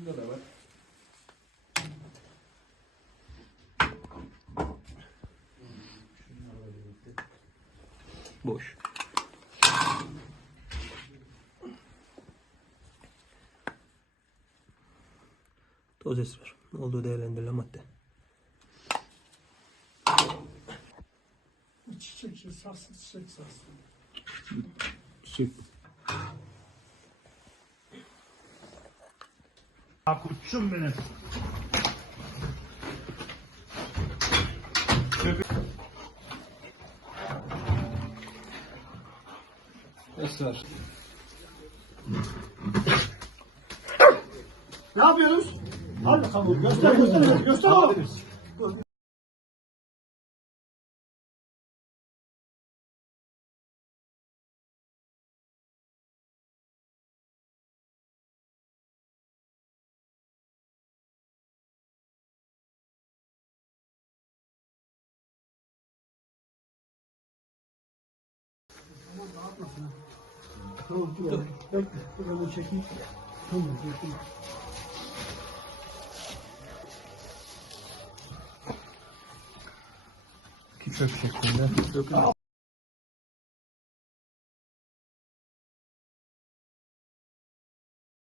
Şunda da var. Boş. Toz esmer. Olduğu değerlendirilen madde. Çiçekçi saksın, çiçek şey, saksın. Çiçek. Akutçum benim. Esmer. Ne yapıyoruz? Hadi bakalım göster göster göster oğlum. Tamam dur. dur. Bekle. Ben bunu çekeyim. Tamam dur. Çöp şeklinde.